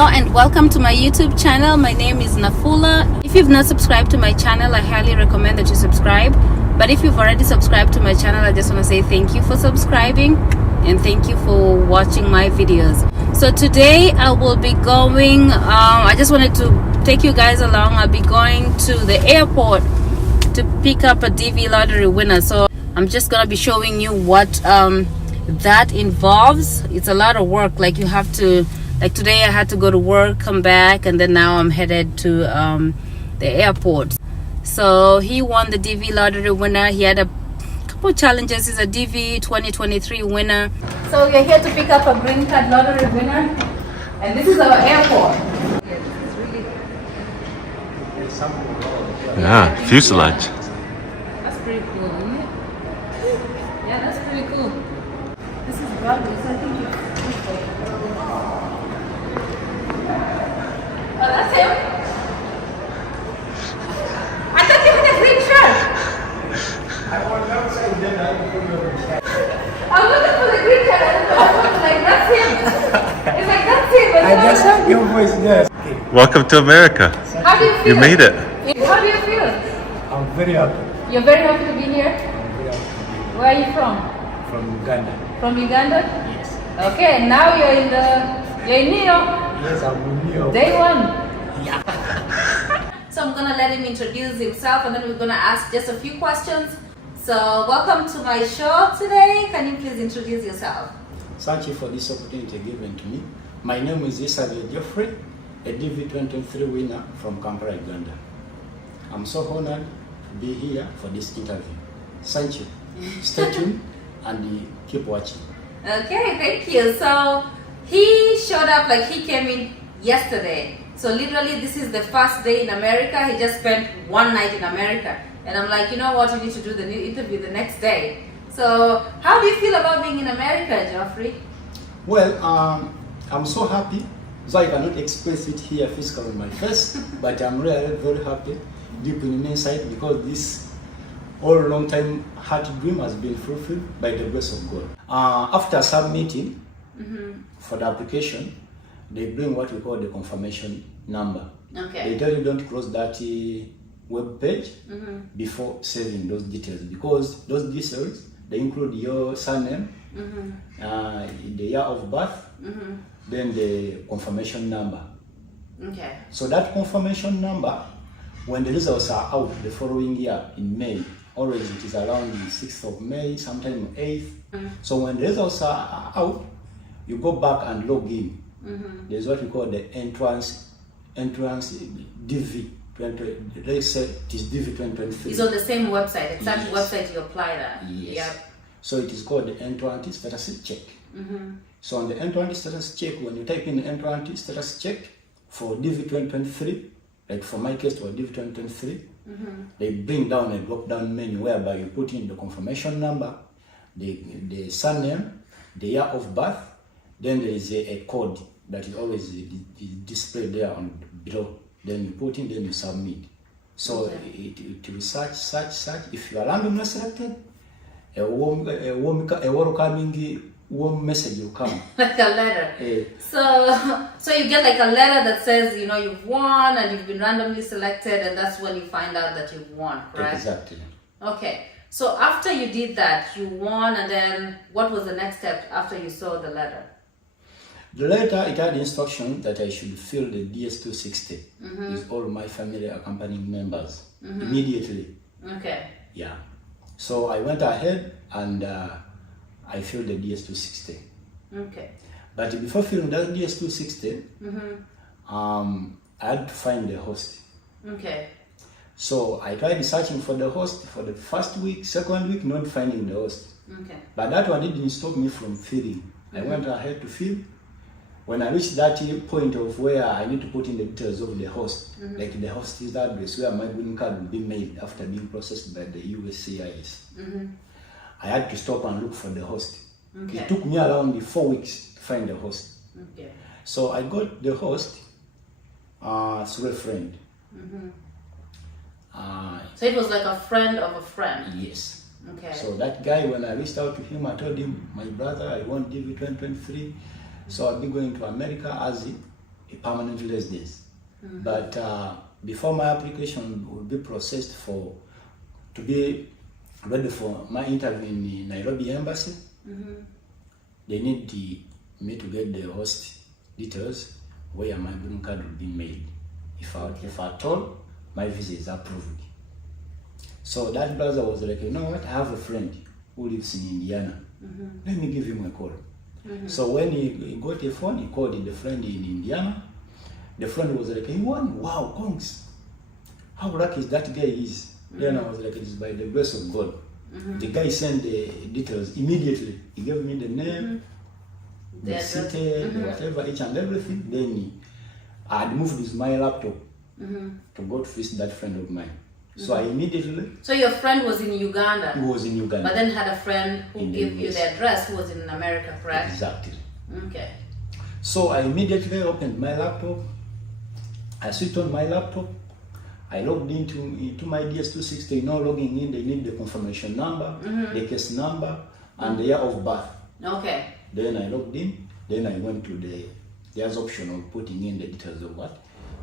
Hello and welcome to my YouTube channel. My name is Nafula. If you've not subscribed to my channel, I highly recommend that you subscribe. But if you've already subscribed to my channel, I just want to say thank you for subscribing and thank you for watching my videos. So today I will be going, I just wanted to take you guys along. I'll be going to the airport to pick up a DV lottery winner. So I'm just going to be showing you what that involves. It's a lot of work. Like you have to, like today I had to go to work, come back, and then now I'm headed to the airport. So he won the DV lottery winner. He had a couple challenges. He's a DV 2023 winner. So we're here to pick up a green card lottery winner, and this is our airport. Yeah, fuselage. That's pretty cool, isn't it? Yeah, that's pretty cool. This is gorgeous. I think it's oh, that's him. I thought you had a green shirt. I was outside then I put your shirt. I'm looking for the green shirt. I was like, that's him. It's like, that's him. I just heard your voice there. Okay. Welcome to America. How do you feel? You made it. How do you feel? I'm very happy. You're very happy to be here? I'm very happy to be Where are you from? from Uganda. From Uganda? Yes. Okay, now you're in New York. Yes, I'm in New York. Day one. Yeah. So I'm gonna let him introduce himself and then we're gonna ask just a few questions. So welcome to my show today. Can you please introduce yourself? Thank you for this opportunity given to me. My name is Geoffrey, a DV 2023 winner from Kampala, Uganda. I'm so honored to be here for this interview. Thank you. Stay tuned and keep watching. Okay, thank you. So he showed up, like he came in yesterday. So literally this is the first day in America. He just spent one night in America. And I'm like, you know what, you need to do the interview the next day. So how do you feel about being in America, Geoffrey? Well, I'm so happy. So I cannot express it here physically on my face, but I'm really very happy deep in the inside because this all long time heart dream has been fulfilled by the grace of God. After submitting for the application, they bring what we call the confirmation number. Okay. They tell you don't close that web page before saving those details because those details, they include your surname, the year of birth, then the confirmation number. Okay. So that confirmation number, when the results are out the following year in May, always it is around the 6th of May, sometime 8th. So when the results are out, you go back and log in. There's what we call the entrance DV 20. They say it is DV 2023. It's on the same website, exact Yes. website you apply that. Yes. Yep. So it is called the entrance status check. So on the entrance status check, when you type in the entrance status check for DV 2023, like for my case for DV 2023, they bring down a drop-down menu whereby you put in the confirmation number, the surname, the year of birth, then there is a code that is always displayed there on below. Then you put in, then you submit. So it will search. If you are randomly selected, a welcoming warm message will come. Like a letter. So you get like a letter that says, you know, you've won and you've been randomly selected, and that's when you find out that you've won, correct? Exactly. Okay. So after you did that, you won, and then what was the next step after you saw the letter? The letter, it had instruction that I should fill the DS-260 with all my family accompanying members immediately. Okay. Yeah. So I went ahead and I filled the DS-260. Okay. But before filling that DS-260, I had to find the host. Okay. So I tried searching for the host for the first week, second week, not finding the host. Okay. But that one didn't stop me from filling. I went ahead to fill. When I reached that point of where I need to put in the details of the host, like the host is the address where my green card will be made after being processed by the USCIS, I had to stop and look for the host. Okay. It took me around 4 weeks to find the host. Okay. So I got the host through a friend. So it was like a friend of a friend. Yes. Okay. So that guy, when I reached out to him, I told him, my brother, I want DV 2023. So I'll be going to America as a permanent residence. But before my application will be processed to be ready for my interview in the Nairobi embassy, they need me to get the host details where my green card will be made. If at all my visa is approved. So that brother was like, you know what, I have a friend who lives in Indiana. Let me give him a call. So when he got a phone, he called the friend in Indiana. The friend was like, he won, wow, congrats. How lucky that guy is. Then I was like, it is by the grace of God. The guy sent the details immediately. He gave me the name, the city, whatever, each and everything. Then I had moved with my laptop to go to visit that friend of mine. So I immediately... So your friend was in Uganda? He was in Uganda. But then had a friend who gave you the address who was in America, correct? Exactly. Okay. So I immediately opened my laptop. I switched on my laptop. I logged into my DS260. You know, logging in, they need the confirmation number, the case number, and the year of birth. Okay. Then I logged in. Then I went to there's option of putting in the details of what?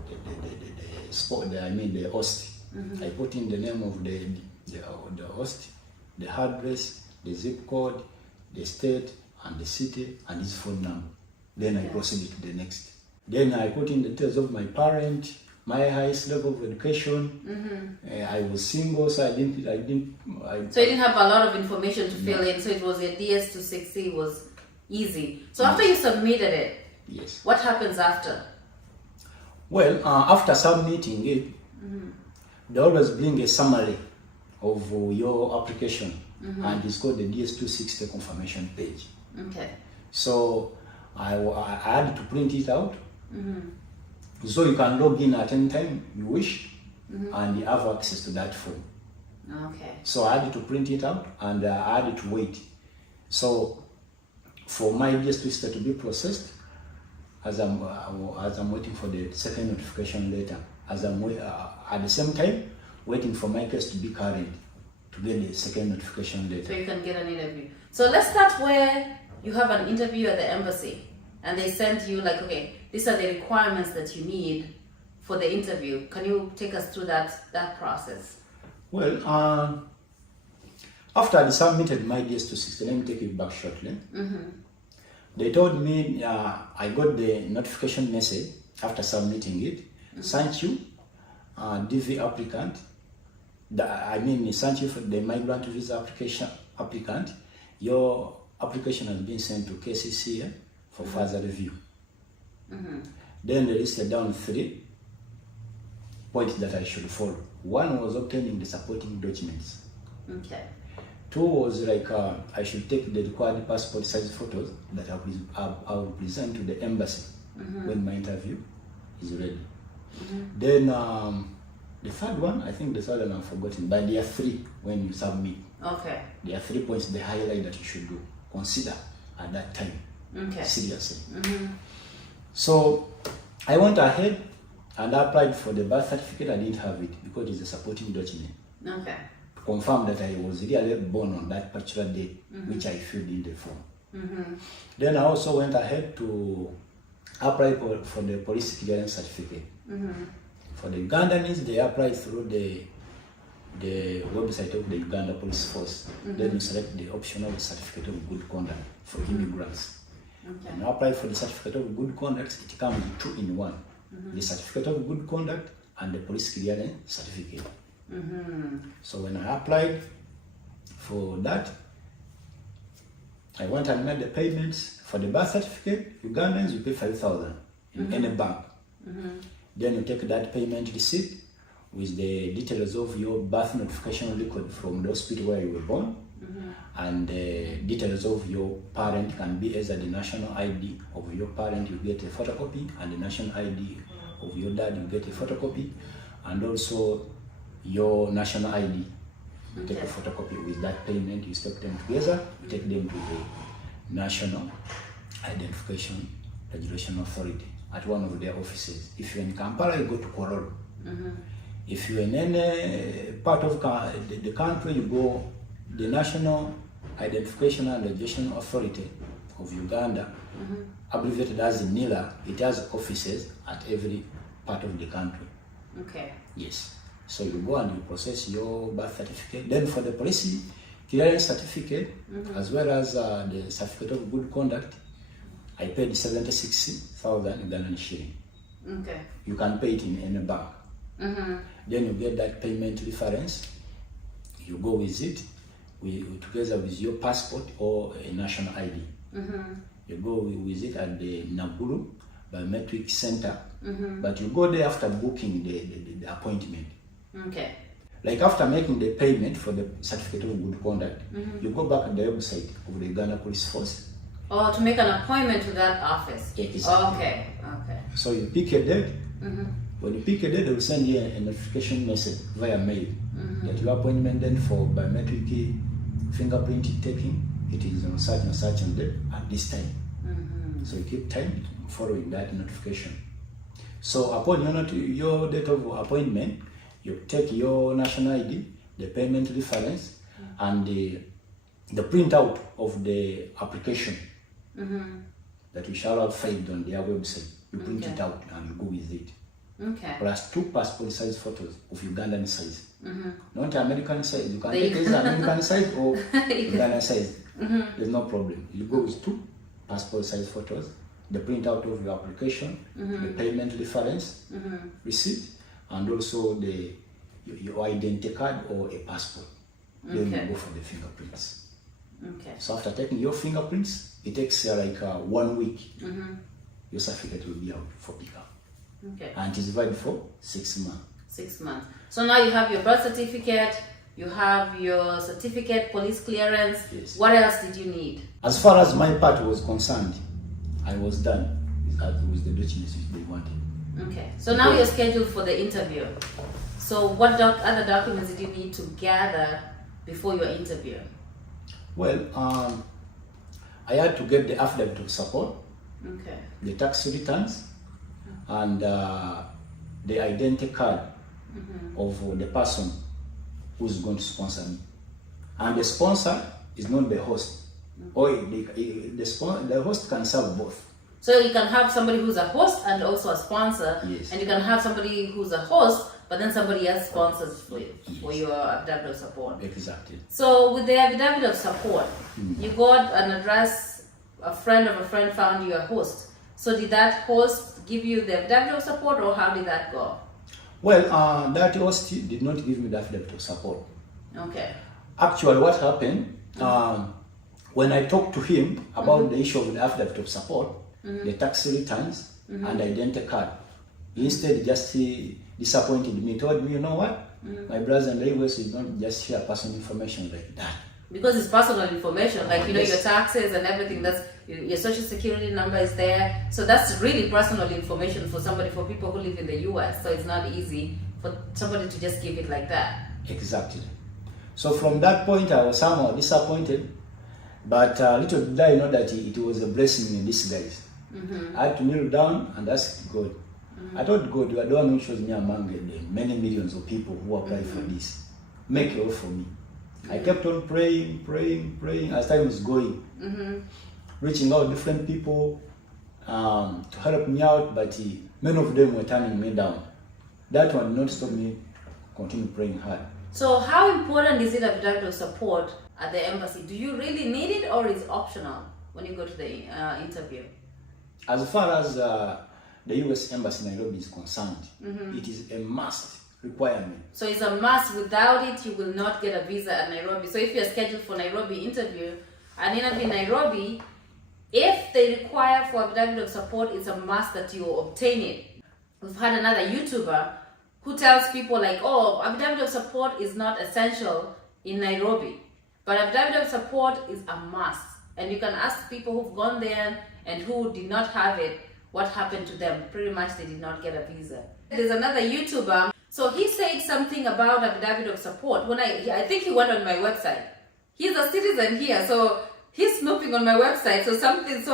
The host. I put in the name of the host, the address, the zip code, the state, and the city, and his phone number. Then I proceeded to the next. Then I put in the details of my parent, my highest level of education. I was single, so So you didn't have a lot of information to fill in, so it was a DS260 was easy. So after you submitted it, yes. What happens after? Well, after submitting it, they always bring a summary of your application, and it's called the DS260 confirmation page. Okay. So I had to print it out, so you can log in at any time you wish, and you have access to that form. Okay. So I had to print it out, and I had to wait. So for my DS260 to be processed, as I'm waiting for the second notification letter, at the same time waiting for my case to be current to get the second notification letter. So you can get an interview. So let's start where you have an interview at the embassy and they send you like, okay, these are the requirements that you need for the interview. Can you take us through that process? Well, after I submitted my DS260, let me take it back shortly. They told me I got the notification message after submitting it. Thank you, DV applicant. Thank you for the migrant visa applicant. Your application has been sent to KCC for further review. Then they listed down 3 points that I should follow. One was obtaining the supporting documents. Okay. 2 was like I should take the required passport size photos that I will present to the embassy when my interview is ready. Then the third one, I think the third one I've forgotten, but there are 3 when you submit. Okay. There are 3 points they highlight that you should do, consider at that time. Okay. Seriously. So I went ahead and applied for the birth certificate. I didn't have it because it's a supporting document. Okay. To confirm that I was really born on that particular date, which I filled in the form. Then I also went ahead to apply for the police clearance certificate. For the Ugandans, they apply through the website of the Uganda Police Force. Then you select the optional certificate of good conduct for immigrants. Okay. And apply for the certificate of good conduct, it comes 2 in 1. The certificate of good conduct and the police clearance certificate. So when I applied for that, I went and made the payments. For the birth certificate, Ugandans, you pay 5,000 in any bank. Then you take that payment receipt with the details of your birth notification record from the hospital where you were born, and the details of your parent can be either the national ID of your parent, you get a photocopy, and the national ID of your dad, you get a photocopy, and also your national ID. You take a photocopy with that payment, you stack them together, you take them to the National Identification Regulation Authority at one of their offices. If you're in Kampala, you go to Kororo. If you're in any part of the country, you go the National Identification and Regulation Authority of Uganda abbreviated as NILA. It has offices at every part of the country. Okay. Yes. So you go and you process your birth certificate. Then for the police clearance certificate, as well as the certificate of good conduct, I paid 76,000 Ugandan shilling. Okay. You can pay it in any bank. Then you get that payment reference. You go with it, together with your passport or a national ID. You go with it at the Nakuru Biometric Center, but you go there after booking the appointment. Okay. Like after making the payment for the certificate of good conduct, you go back to the website of the Uganda Police Force. Oh, to make an appointment to that office. Exactly. Okay. Okay. So you pick a date. When you pick a date, they will send you a notification message via mail that your appointment then for biometric fingerprint taking, it is on such and such and date at this time. So you keep time following that notification. So upon your date of appointment, you take your national ID, the payment reference, and the printout of the application that you shall have filed on their website. You print it out and you go with it. Okay. Plus 2 passport size photos of Ugandan size. Not American size. You can take either American size or Ugandan size. There's no problem. You go with 2 passport size photos, the printout of your application, the payment reference, receipt, and also your identity card or a passport. Then you go for the fingerprints. Okay. So after taking your fingerprints, it takes like 1 week. Your certificate will be out for pickup. Okay. And it is valid for 6 months. 6 months. So now you have your birth certificate, you have your certificate, police clearance. Yes. What else did you need? As far as my part was concerned, I was done with the documents which they wanted. Okay. So now you're scheduled for the interview. So what other documents did you need to gather before your interview? Well, I had to get the affidavit of support, Okay. the tax returns, and the identity card of the person who's going to sponsor me. And the sponsor is not the host. Or the host can serve both. So you can have somebody who's a host and also a sponsor. Yes. And you can have somebody who's a host, but then somebody else sponsors for you, for your affidavit of support. Exactly. So with the affidavit of support, you got an address, a friend of a friend found you a host. So did that host give you the affidavit of support, or how did that go? Well, that host did not give me the affidavit of support. Okay. Actually, what happened, when I talked to him about the issue of the affidavit of support, the tax returns, and identity card, he instead just disappointed me, told me, you know what, my brothers and neighbors is not just share personal information like that. Because it's personal information, like your taxes and everything. That's your social security number is there. So that's really personal information for people who live in the US. So it's not easy for somebody to just give it like that. Exactly. So from that point, I was somehow disappointed, but little did I know that it was a blessing in disguise. I had to kneel down and ask God. I told God, you are the one who chose me among the many millions of people who applied for this. Make a way for me. I kept on praying as time was going, reaching out different people to help me out, but many of them were turning me down. That one did not stop me continue praying hard. So how important is it affidavit of support at the embassy? Do you really need it, or is it optional when you go to the interview? As far as the US Embassy in Nairobi is concerned, it is a must requirement. So it's a must. Without it, you will not get a visa at Nairobi. So if you're scheduled for Nairobi interview, an interview in Nairobi, if they require for affidavit of support, it's a must that you obtain it. We've had another YouTuber who tells people like, oh, affidavit of support is not essential in Nairobi, but affidavit of support is a must. And you can ask people who've gone there and who did not have it, what happened to them. Pretty much they did not get a visa. There's another YouTuber, so he said something about affidavit of support. When I think he went on my website. He's a citizen here, so he's snooping on my website. So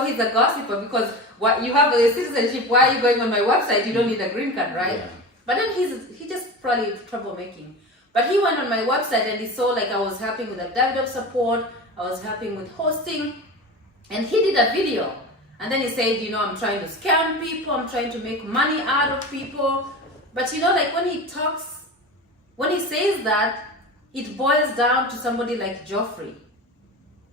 he's a gossiper, because what you have a citizenship, why are you going on my website? You don't need a green card, right? Yeah. But then he just probably troublemaking. But he went on my website and he saw like I was helping with affidavit of support, I was helping with hosting, and he did a video. And then he said, you know, I'm trying to scam people, I'm trying to make money out of people. But you know, like when he talks, when he says that, it boils down to somebody like Geoffrey,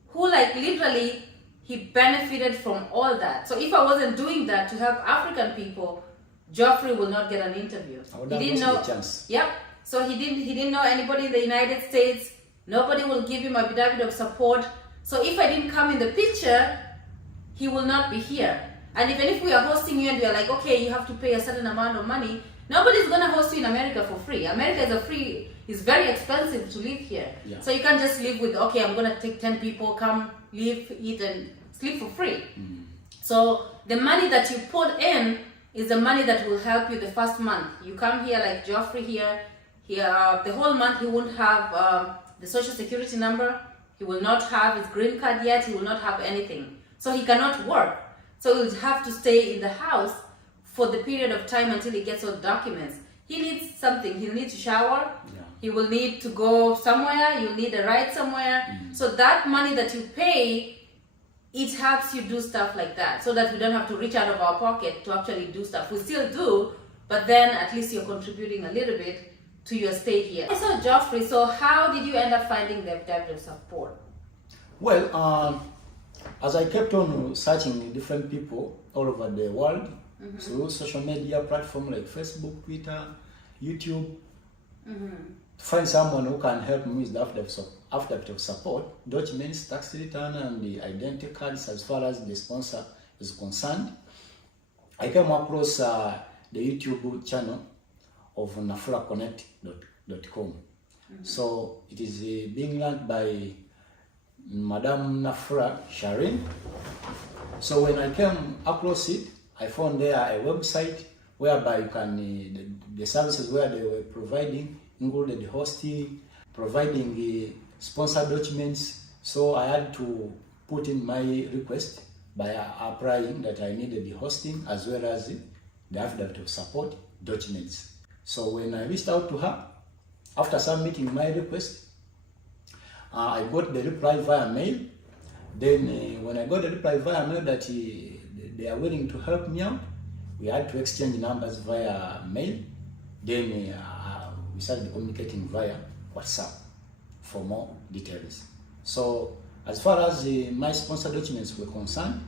who like literally, he benefited from all that. So if I wasn't doing that to help African people, Geoffrey will not get an interview. He didn't know. Chance. Yep. So he didn't know anybody in the United States. Nobody will give him a affidavit of support. So if I didn't come in the picture, he will not be here. And even if we are hosting you and we are like, okay, you have to pay a certain amount of money, nobody's gonna host you in America for free. America is very expensive to live here. Yeah. So you can't just live with, okay, I'm gonna take 10 people, come, live, eat, and sleep for free. So the money that you put in is the money that will help you the first month. You come here like Geoffrey here, the whole month he won't have the social security number, he will not have his green card yet, he will not have anything. So he cannot work. So he'll have to stay in the house for the period of time until he gets all the documents. He needs something, he'll need to shower, he will need to go somewhere, you'll need a ride somewhere. So that money that you pay, it helps you do stuff like that, so that we don't have to reach out of our pocket to actually do stuff. We still do, but then at least you're contributing a little bit to your stay here. So Geoffrey, so how did you end up finding the affidavit of support? Well, as I kept on searching different people all over the world, through social media platforms like Facebook, Twitter, YouTube, to find someone who can help me with the affidavit of support, documents, tax return, and the identity cards as far as the sponsor is concerned, I came across the YouTube channel of nafulaconnect.com. So it is being run by Madame Nafula Sharin. So when I came across it, I found there a website whereby you can, the services where they were providing included hosting, providing the sponsor documents. So I had to put in my request by applying that I needed the hosting as well as the affidavit of support documents. So when I reached out to her, after submitting my request, I got the reply via mail. Then when I got the reply via mail that they are willing to help me out, we had to exchange numbers via mail. Then we started communicating via WhatsApp for more details. So as far as my sponsor documents were concerned,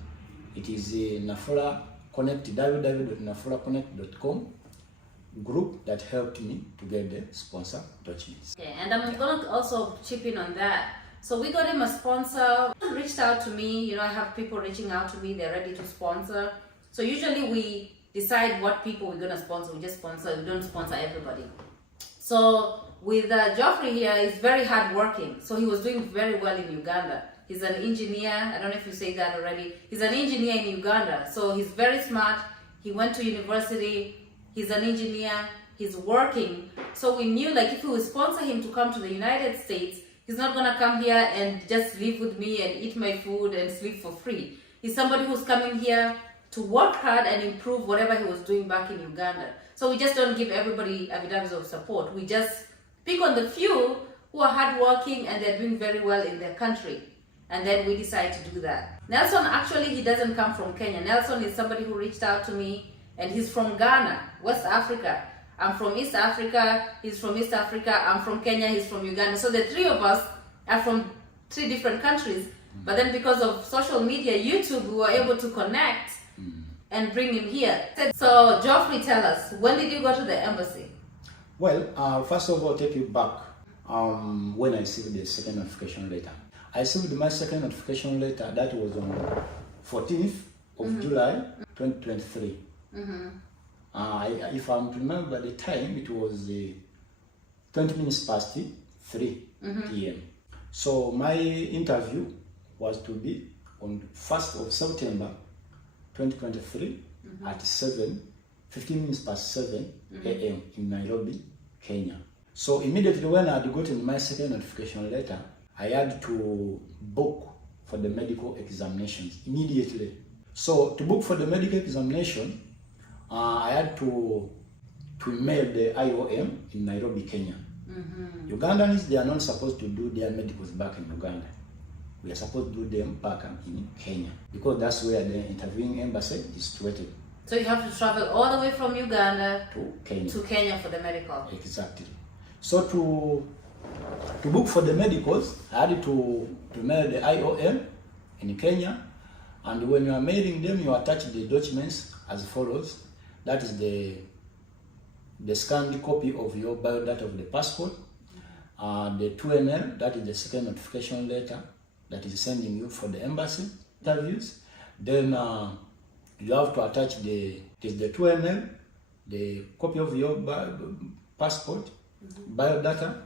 it is Nafula Connect, www.nafulaconnect.com group that helped me to get the sponsor documents. Okay, and I'm going to also chip in on that. So we got him a sponsor, reached out to me, you know, I have people reaching out to me, they're ready to sponsor. So usually we decide what people we're going to sponsor, we just sponsor, we don't sponsor everybody. So with Geoffrey here, he's very hardworking. So he was doing very well in Uganda. He's an engineer, I don't know if you say that already. He's an engineer in Uganda. So he's very smart, he went to university, he's an engineer, he's working. So we knew like if we would sponsor him to come to the United States, he's not gonna come here and just live with me and eat my food and sleep for free. He's somebody who's coming here to work hard and improve whatever he was doing back in Uganda. So we just don't give everybody affidavits of support. We just pick on the few who are hardworking and they're doing very well in their country. And then we decide to do that. Nelson, actually, he doesn't come from Kenya. Nelson is somebody who reached out to me, and he's from Ghana, West Africa. I'm from East Africa, he's from East Africa, I'm from Kenya, he's from Uganda. So the three of us are from 3 different countries. But then because of social media, YouTube, we were able to connect and bring him here. So Geoffrey, tell us, when did you go to the embassy? Well, first of all, take you back when I received the second notification letter. I received my second notification letter, that was on 14th of July 2023. If I remember the time, it was 20 minutes past 3 p.m. So my interview was to be on 1st of September 2023 at 15 minutes past 7 a.m. in Nairobi, Kenya. So immediately when I had gotten my second notification letter, I had to book for the medical examinations immediately. So to book for the medical examination, I had to email the IOM in Nairobi, Kenya. Ugandans, they are not supposed to do their medicals back in Uganda. we are supposed to do them back in Kenya, because that's where the interviewing embassy is situated. So you have to travel all the way from Uganda To Kenya. to Kenya for the medical. Exactly. So to book for the medicals, I had to mail the IOM in Kenya, and when you are mailing them, you attach the documents as follows. That is the scanned copy of your biodata of the passport, the 2NL, that is the second notification letter that is sending you for the embassy interviews. Then you have to attach the 2NL, the copy of your passport, biodata.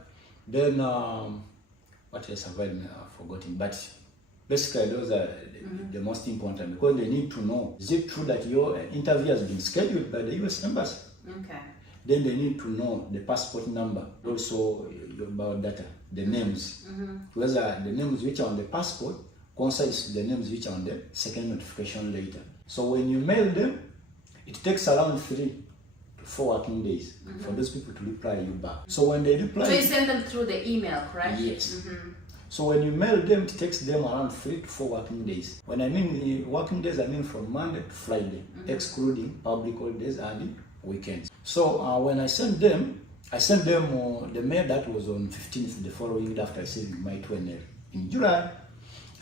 Then what else have I forgotten? But basically those are the most important, because they need to know, is it true that your interview has been scheduled by the US Embassy? Okay. Then they need to know the passport number, also your biodata, the names. Whether the names which are on the passport coincides with the names which are on the second notification letter. So when you mail them, it takes around 3 to 4 working days for those people to reply you back. So when they reply... So you send them through the email, correct? Yes. So when you mail them, it takes them around 3 to 4 working days. When I mean working days, I mean from Monday to Friday, excluding public holidays and weekends. So when I sent them the mail that was on 15th, the following day after receiving my 2NL. In July,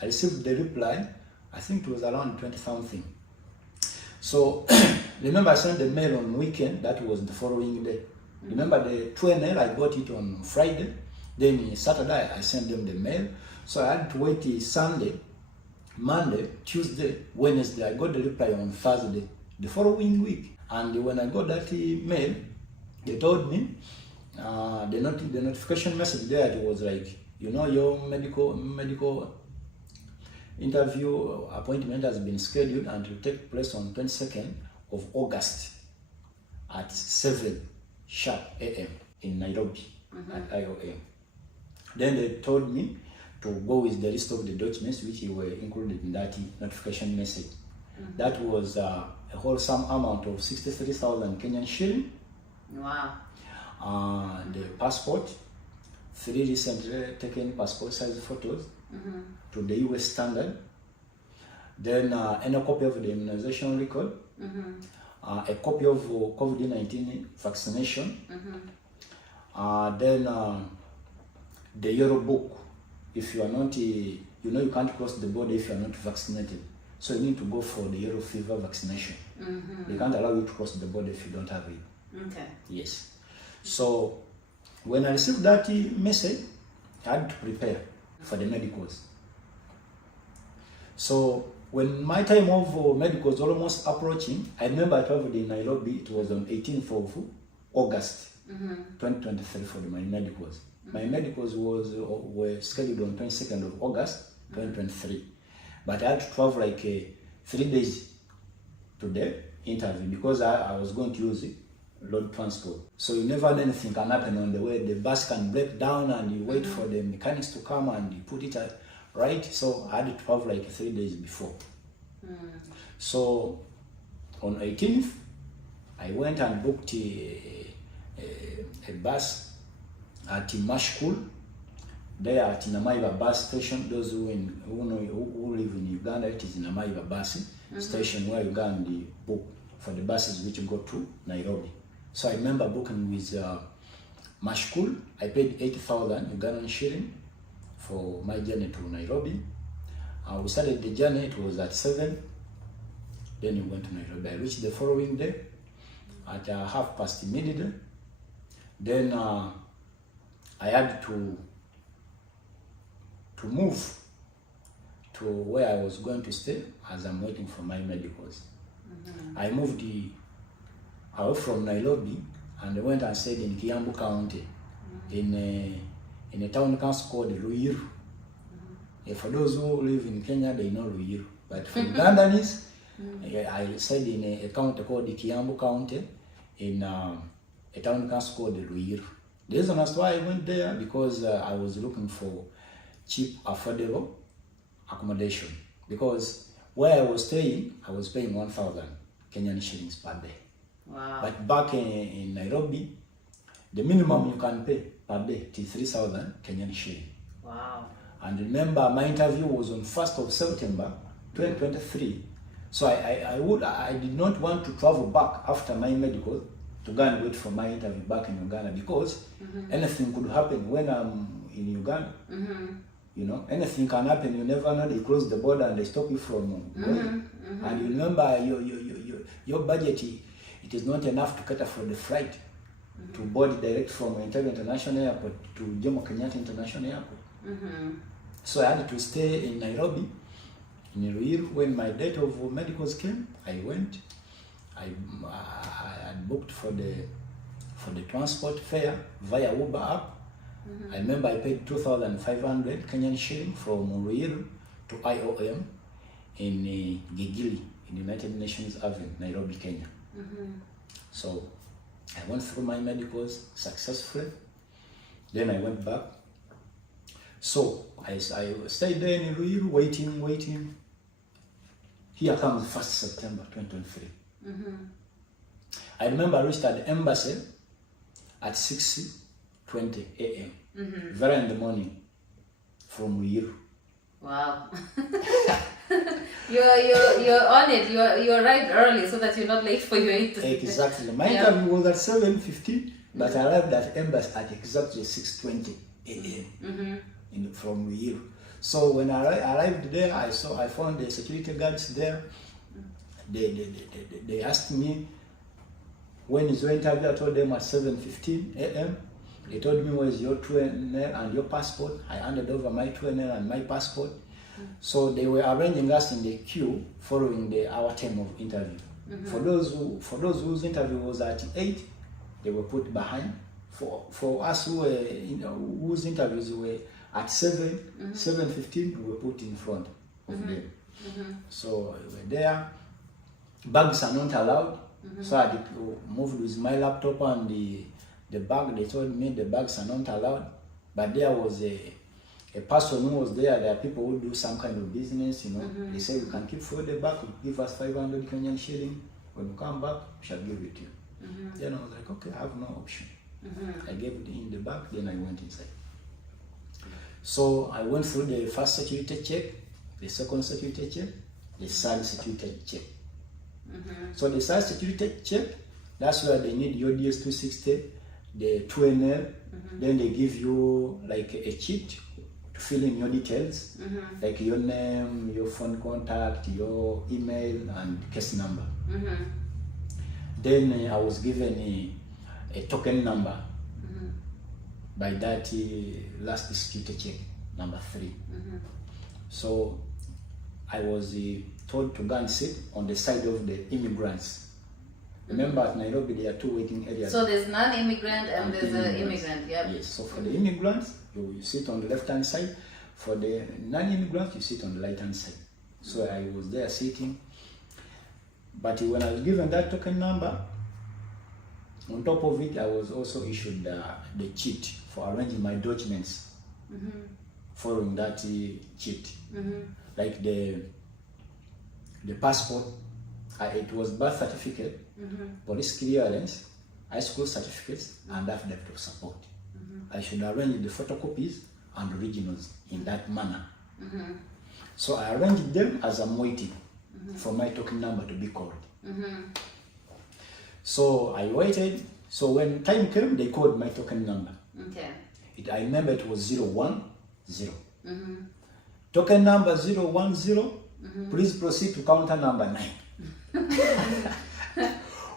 I received the reply, I think it was around 20-something. So remember, I sent the mail on weekend, that was the following day. Remember the 2NL, I got it on Friday. Then Saturday, I sent them the mail. So I had to wait till Sunday, Monday, Tuesday, Wednesday. I got the reply on Thursday, the following week. And when I got that mail, they told me, the notification message there, it was like, you know, your medical interview appointment has been scheduled and will take place on 22nd of August at 7 sharp a.m. in Nairobi at IOM. Then they told me to go with the list of the documents which were included in that notification message. That was a whole sum amount of 63,000 Kenyan shilling. Wow. The passport, 3 recently taken passport size photos to the US standard. Then any copy of the immunization record, a copy of COVID-19 vaccination, then the Euro book. If you are not, you know, you can't cross the border if you are not vaccinated. So you need to go for the yellow fever vaccination. They can't allow you to cross the border if you don't have it. Okay. Yes. So when I received that message, I had to prepare for the medicals. So when my time of medicals almost approaching, I remember I traveled in Nairobi. It was on 18th of August, 2023 for my medicals. My medicals were scheduled on 22nd of August, 2023. But I had to travel like 3 days to the interview because I was going to use road transport. So you never know, anything can happen on the way. The bus can break down and you wait for the mechanics to come and you put it right. So I had to travel like 3 days before. So on 18th, I went and booked a bus at Mashkul, there at Namaiba bus station. Those who live in Uganda, it is Namaiba bus station where you go and book for the buses which go to Nairobi. So I remember booking with Mashkul. I paid 80,000 Ugandan shilling for my journey to Nairobi. We started the journey, it was at 7. Then we went to Nairobi. I reached the following day at midday. Then I had to move to where I was going to stay as I'm waiting for my medicals. I moved away from Nairobi and I went and stayed in Kiambu County in a town council called Ruiru. For those who live in Kenya, they know Ruiru. But for Ugandans, I stayed in a county called Kiambu County in a town council called Ruiru. The reason as why I went there because I was looking for cheap, affordable accommodation. Because where I was staying, I was paying 1,000 Kenyan shillings per day. Wow. But back in Nairobi, the minimum you can pay per day is 3,000 Kenyan shillings. Wow. And remember, my interview was on 1st of September 2023. So I did not want to travel back after my medical to go and wait for my interview back in Uganda, because anything could happen when I'm in Uganda. You know, anything can happen. You never know. They close the border and they stop you from going. And you remember your budget, it is not enough to cater for the flight to board direct from Entebbe International Airport to Jomo Kenyatta International Airport. So I had to stay in Nairobi, in Ruiru. When my date of medicals came, I went. I had booked for the transport fare via Uber app. I remember I paid 2,500 Kenyan shilling from Ruiru to IOM in Gigili, in United Nations Avenue, Nairobi, Kenya. So I went through my medicals successfully. Then I went back. So I stayed there in Ruiru, waiting. Here comes 1st September 2023. I remember I reached at the embassy at 6:20 a.m. Very in the morning from Ruiru. Wow. You're on it. You arrived early so that you're not late for your interview. Exactly. My interview was at 7:15, but I arrived at embassy at exactly 6:20 a.m. From Ruiru. So when I arrived there, I found the security guards there. They asked me, when is your interview? I told them at 7:15 a.m. They told me, where is your TNL and your passport? I handed over my TNL and my passport. So they were arranging us in the queue following our time of interview. For those whose interview was at 8, they were put behind. For us who were, whose interviews were at 7:15, we were put in front of them. So we were there. Bags are not allowed. So I moved with my laptop and the bag. They told me the bags are not allowed. But there was a person who was there. There are people who do some kind of business, They say, we can keep for the bag, give us 500 Kenyan shilling. When we come back, we shall give it to you. Then I was like, okay, I have no option. I gave it in the bag, then I went inside. So I went through the first security check, the second security check, the third security check. So the third security check, that's where they need your DS-260, the 2NL, then they give you like a sheet to fill in your details, like your name, your phone contact, your email, and case number. Then I was given a token number by that last security check, number 3. So I was told to go and sit on the side of the immigrants. Remember, at Nairobi there are 2 waiting areas. So there's non-immigrant and there's an immigrant. Yep. Yes. So for the immigrants, you sit on the left-hand side. For the non-immigrants, you sit on the right-hand side. So I was there sitting. But when I was given that token number, on top of it, I was also issued the cheat for arranging my documents following that cheat. Like the passport, it was birth certificate, police clearance, high school certificates, and affidavit of support. I should arrange the photocopies and originals in that manner. So I arranged them as I'm waiting for my token number to be called. So I waited. So when time came, they called my token number. Okay. I remember it was 010. Token number 010. Please proceed to counter number 9.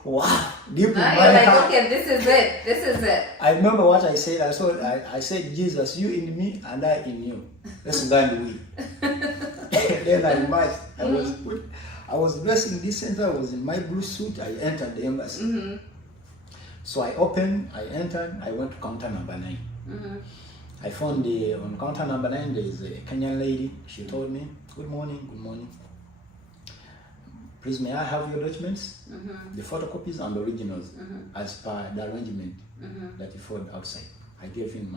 Wow. Deep in now my you're like, heart. okay, this is it. This is it. I remember what I said. I said, Jesus, you in me and I in you. Let's go and win. Then I marched. I was dressed in this center. I was in my blue suit. I entered the embassy. So I opened, I entered, I went to counter number 9. I found on counter number 9, there is a Kenyan lady. She told me, good morning, good morning. Please, may I have your documents? The photocopies and the originals, as per the arrangement that you found outside. I gave him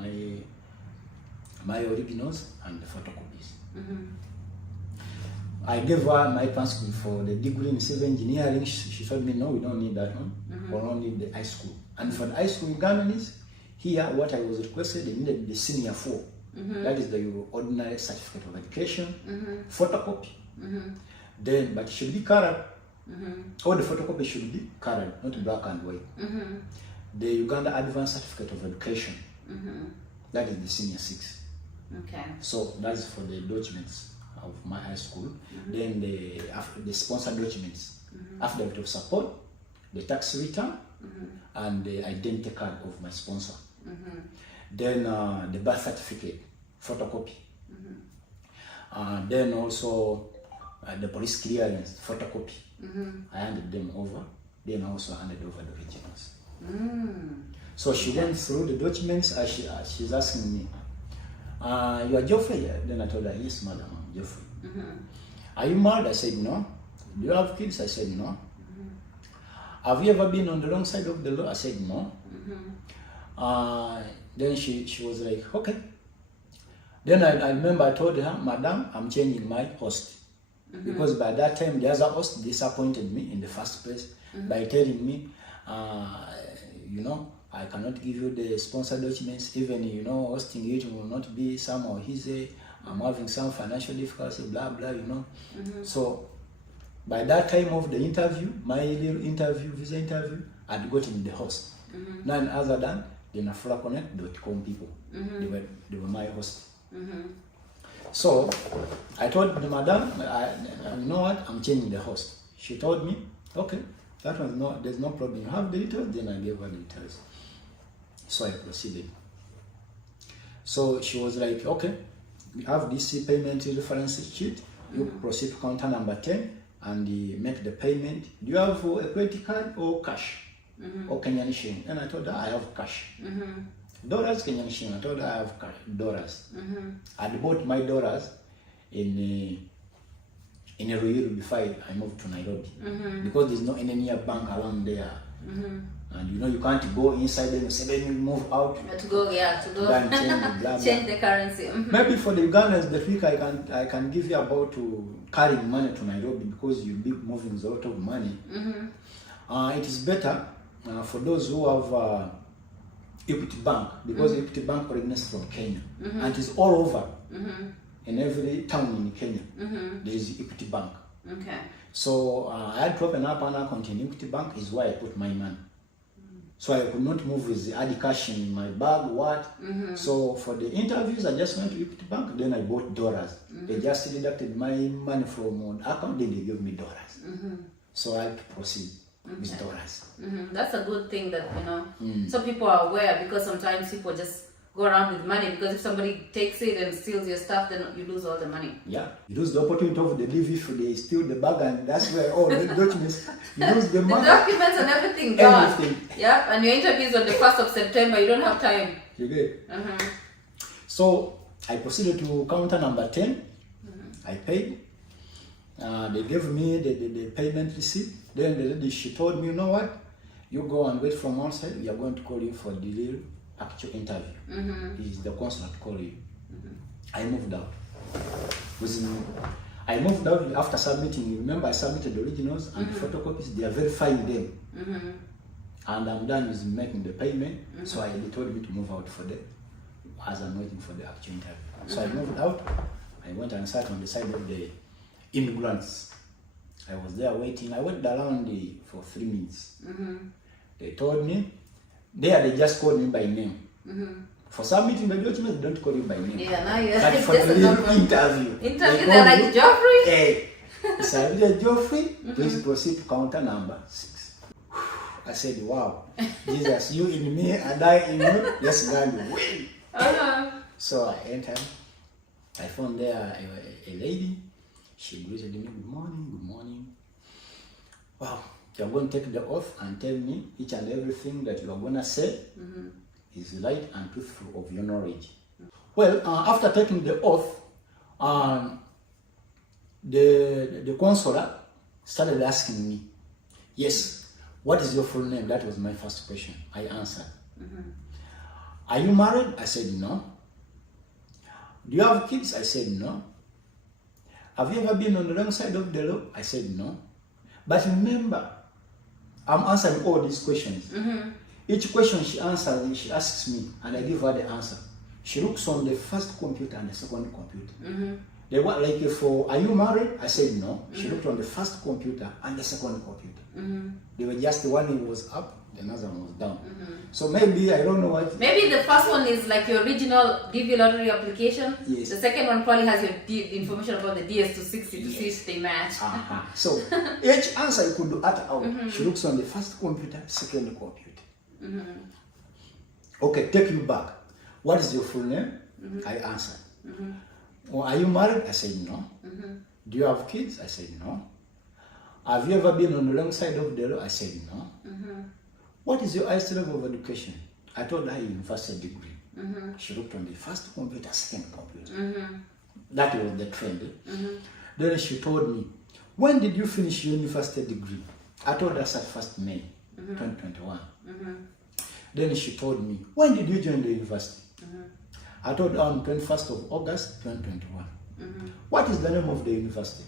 my originals and the photocopies. I gave her my transcript for the degree in civil engineering. She told me, no, we don't need that one. We only need the high school. And for the high school in Ghana, here, what I was requested, they needed the senior 4 That is the ordinary certificate of education, photocopy. Then, but it should be colored. All the photocopy should be colored, not black and white. The Uganda Advanced Certificate of Education, that is the senior 6. Okay. So that's for the documents of my high school. Then the sponsored documents, affidavit of support, the tax return, and the identity card of my sponsor. Then the birth certificate, photocopy. Then also the police clearance, photocopy. I handed them over. Then I also handed over the originals. So she went through the documents. She's asking me, you are Geoffrey? Then I told her, yes, madam, I'm Geoffrey. Are you married? I said, no. Do you have kids? I said, no. Have you ever been on the wrong side of the law? I said, no. Then she was like, okay. Then I remember I told her, madam, I'm changing my host. Because by that time, the other host disappointed me in the first place by telling me, you know, I cannot give you the sponsor documents, even, you know, hosting it will not be some or his, I'm having some financial difficulty, blah, blah, you know. So by that time of the interview, my little interview, visa interview, I'd gotten the host. None other than the nafulaconnect.com people. They were my host. So I told the madam, you know what, I'm changing the host. She told me, okay, that was there's no problem. You have the details? Then I gave her the details. So I proceeded. So she was like, okay, we have this payment reference sheet. You proceed to counter number 10 and make the payment. Do you have a credit card or cash? Or Kenyan shilling? And I told her I have cash. Dollars, Kenyan shilling. I told her I have cash, dollars. I bought my dollars in Ruiru before I moved to Nairobi. Because there's no any near bank around there. And you know, you can't go inside them and say, then you move out. To go and change, blah, change the currency. Maybe for the Ugandans, the trick I can give you about to carrying money to Nairobi, because you'll be moving a lot of money. It is better for those who have Equity Bank, because Equity Bank originates from Kenya, and it is all over. In every town in Kenya, there is Equity Bank. Okay. So I had to open up an account in Equity Bank, is where I put my money. So I could not move with the cash in my bag, So for the interviews, I just went to Equity Bank, then I bought dollars. They just deducted my money from the account, then they gave me dollars. So I had to proceed with dollars. That's a good thing that, you know, some people are aware, because sometimes people just go around with money, because if somebody takes it and steals your stuff, then you lose all the money. Yeah, you lose the opportunity of the leave if they steal the bag, and that's where all the documents, you lose the money. The documents and everything gone. Yeah, and your interview is on the 1st of September, you don't have time. You get. So I proceeded to counter number 10. I paid. They gave me the payment receipt. Then the lady, she told me, you know what? You go and wait from outside. We are going to call you for the real actual interview. Is the consular to call you. I moved out. I moved out after submitting. Remember, I submitted the originals and the photocopies. They are verifying them. And I'm done with making the payment. So they told me to move out for as I'm waiting for the actual interview. So I moved out. I went and sat on the side of the immigrants. I was there waiting. I went around for 3 minutes. They told me, they just called me by name. For submitting the documents, they don't call you by name. Yeah, now you're but for the interview. They're like, Geoffrey? Hey, so Geoffrey, please proceed to counter number 6. I said, wow, Jesus, you in me and I in you, let's go and win. So I entered. I found there a lady. She greeted me, good morning, good morning. Wow, you're going to take the oath and tell me each and everything that you are going to say is right and truthful of your knowledge. Well, after taking the oath, the consular started asking me, yes, what is your full name? That was my first question. I answered. Are you married? I said no. Do you have kids? I said no. Have you ever been on the wrong side of the law? I said no. But remember, I'm answering all these questions. Each question she answers, she asks me, and I give her the answer. She looks on the first computer and the second computer. They were like, for, are you married? I said no. She looked on the first computer and the second computer. They were just, the one was up, the other one was down. So maybe, I don't know what. Maybe the first one is like your original DV lottery application. Yes. The second one probably has your information about the DS260 to see if they match. So each answer you could do at out. She looks on the first computer, second computer. Okay, take you back. What is your full name? I answered. Well, are you married? I said no. Do you have kids? I said no. Have you ever been on the wrong side of the law? I said no. What is your highest level of education? I told her university degree. She looked on the first computer, second computer. That was the trend. Then she told me, when did you finish your university degree? I told her at 1st May 2021. Then she told me, when did you join the university? I told her on 21st of August 2021. What is the name of the university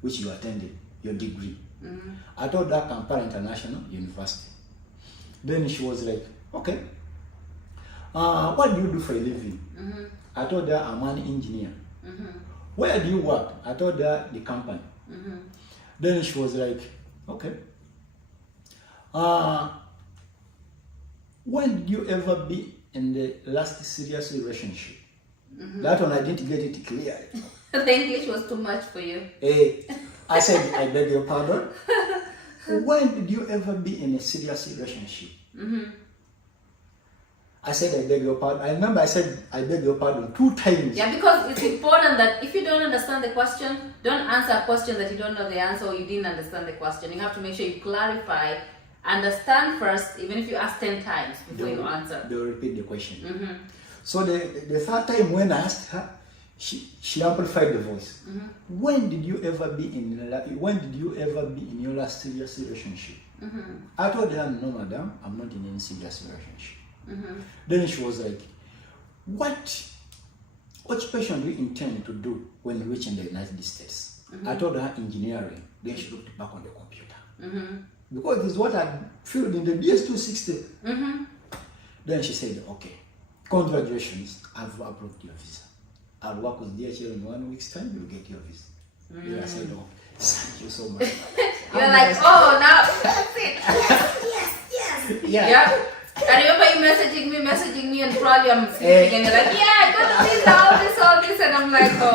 which you attended, your degree? I told her Kampala International University. Then she was like, okay. What do you do for a living? I told her I'm an engineer. Where do you work? I told her the company. Then she was like, okay. When did you ever be in the last serious relationship? That one I didn't get it clear. The English was too much for you. I said, I beg your pardon. When did you ever be in a serious relationship? I said, I beg your pardon. I remember I said, I beg your pardon 2 times. Yeah, because it's important that if you don't understand the question, don't answer a question that you don't know the answer or you didn't understand the question. You have to make sure you clarify, understand first, even if you ask 10 times before you answer. They'll repeat the question. So the 3rd time when I asked her, she amplified the voice. When did you ever be in your last serious relationship? I told her, no, madam, I'm not in any serious relationship. Then she was like, what occupation do you intend to do when you reach in the United States? I told her engineering. Then she looked back on the computer. Because this is what I filled in the DS260. Then she said, okay, congratulations, I've approved your visa. I'll work with DHL in 1 week's time, you'll get your visa. Then I said, oh, thank you so much. You're like, oh, now that's it. Yes. I remember you messaging me, and probably I'm sleeping, and you're like, yeah, I got all this, and I'm like, oh.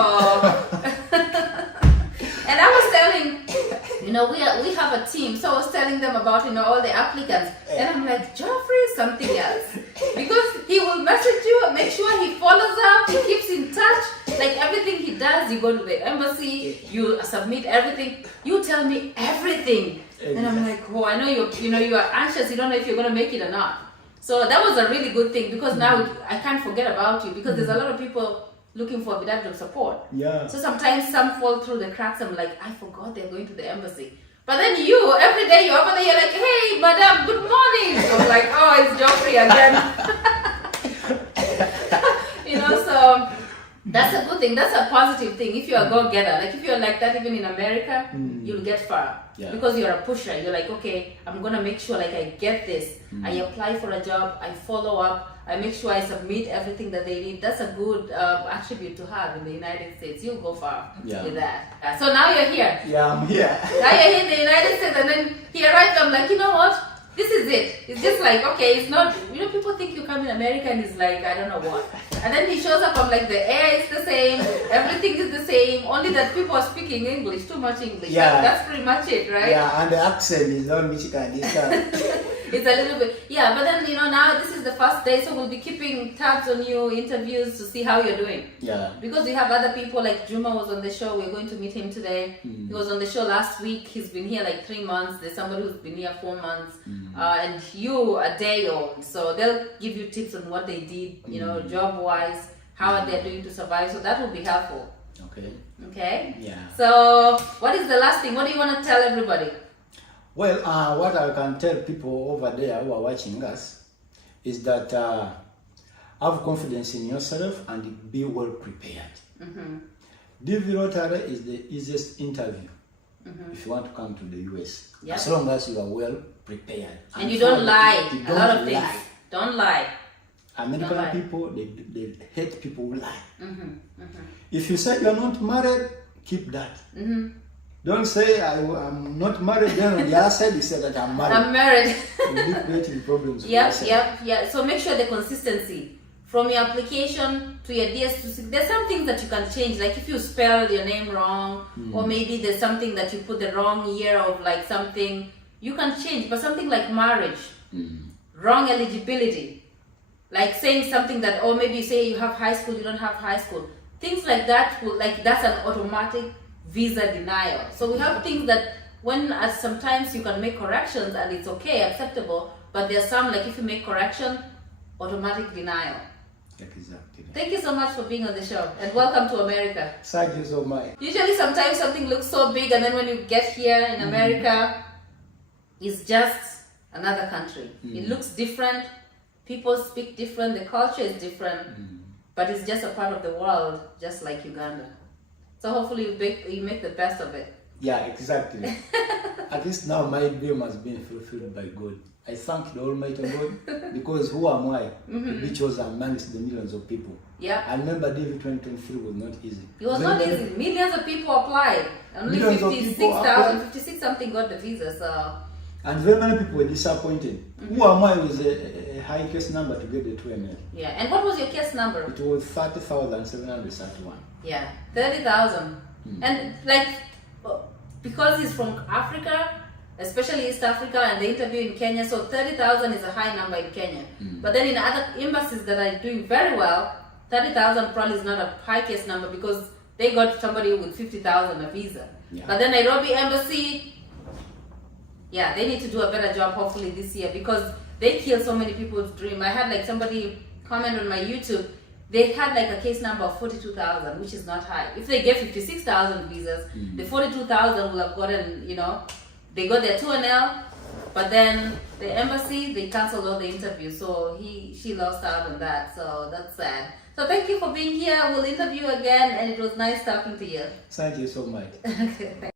And I was telling, we have a team, so I was telling them about, all the applicants, and I'm like, Geoffrey is something else, because he will message you, make sure he follows up, he keeps in touch, like everything he does, you go to the embassy, you submit everything, you tell me everything, and I'm like, oh, I know you are anxious, you don't know if you're going to make it or not. So that was a really good thing, because now I can't forget about you, because there's a lot of people looking for a bit of support. So sometimes some fall through the cracks. I'm like, I forgot they're going to the embassy. But then you, every day you're over there, you're like, hey, madam, good morning. I'm like, oh, it's Geoffrey again. So that's a good thing. That's a positive thing. If you're a go-getter, like if you're like that even in America, you'll get far. Because you're a pusher. You're like, okay, I'm going to make sure like I get this. I apply for a job. I follow up. I make sure I submit everything that they need. That's a good attribute to have in the United States. You'll go far with that. So now you're here. Yeah, I'm here. Now you're here in the United States, and then he arrived. I'm like, you know what? This is it. It's just like, okay, it's not, people think you come in America and it's like, I don't know what. And then he shows up, I'm like, the air is the same, everything is the same, only that people are speaking English, too much English. Yeah. That's pretty much it, right? Yeah, and the accent is not Michigan. It's a little bit, but then, now this is the first day, so we'll be keeping tabs on you, interviews to see how you're doing. Yeah. Because we have other people, like Juma was on the show, we're going to meet him today. He was on the show last week, he's been here like 3 months, there's somebody who's been here 4 months, and you a day old. So they'll give you tips on what they did, job-wise, how are they doing to survive, so that will be helpful. Okay? Yeah. So, what is the last thing? What do you want to tell everybody? Well, what I can tell people over there who are watching us is that have confidence in yourself and be well prepared. DV lottery is the easiest interview if you want to come to the US. As long as you are well prepared. And you don't lie. A lot of things. Don't lie. American lie. people, they hate people who lie. If you say you're not married, keep that. Don't say I'm not married, then on the other side you say that I'm married. I'm married. You'll be creating problems. for Yep, yourself. yep. So make sure the consistency from your application to your DS2. There's some things that you can change, like if you spell your name wrong, or maybe there's something that you put the wrong year of like something, you can change. But something like marriage, wrong eligibility, like saying something that, or maybe you say you have high school, you don't have high school. Things like that, that's an automatic visa denial. So we have things that sometimes you can make corrections and it's okay, acceptable, but there's some, like if you make correction, automatic denial. Exactly. Thank you so much for being on the show, and welcome to America. Thank you so much. Usually sometimes something looks so big, and then when you get here in America, it's just another country. It looks different, people speak different, the culture is different, but it's just a part of the world, just like Uganda. So hopefully you make the best of it. Yeah, exactly. At least now my dream has been fulfilled by God. I thank the Almighty God, because who am I to be chosen amongst the millions of people? Yeah. I remember David 2023 was not easy. It was not easy. Millions of people applied. Only Millions of people applied. 56 something got the visa. So. And very many people were disappointed. Who am I with a high case number to get the 2ML? Yeah. And what was your case number? It was 30,731. Yeah, 30,000. And like, because he's from Africa, especially East Africa, and they interview in Kenya, so 30,000 is a high number in Kenya. But then in other embassies that are doing very well, 30,000 probably is not a high case number, because they got somebody with 50,000 a visa. Yeah. But then Nairobi embassy, yeah, they need to do a better job hopefully this year, because they kill so many people's dream. I had like somebody comment on my YouTube, they had like a case number of 42,000, which is not high. If they get 56,000 visas, the 42,000 will have gotten, they got their 2NL, but then the embassy, they canceled all the interviews, so she lost out on that, so that's sad. So thank you for being here. We'll interview again, and it was nice talking to you. Thank you so much. Okay.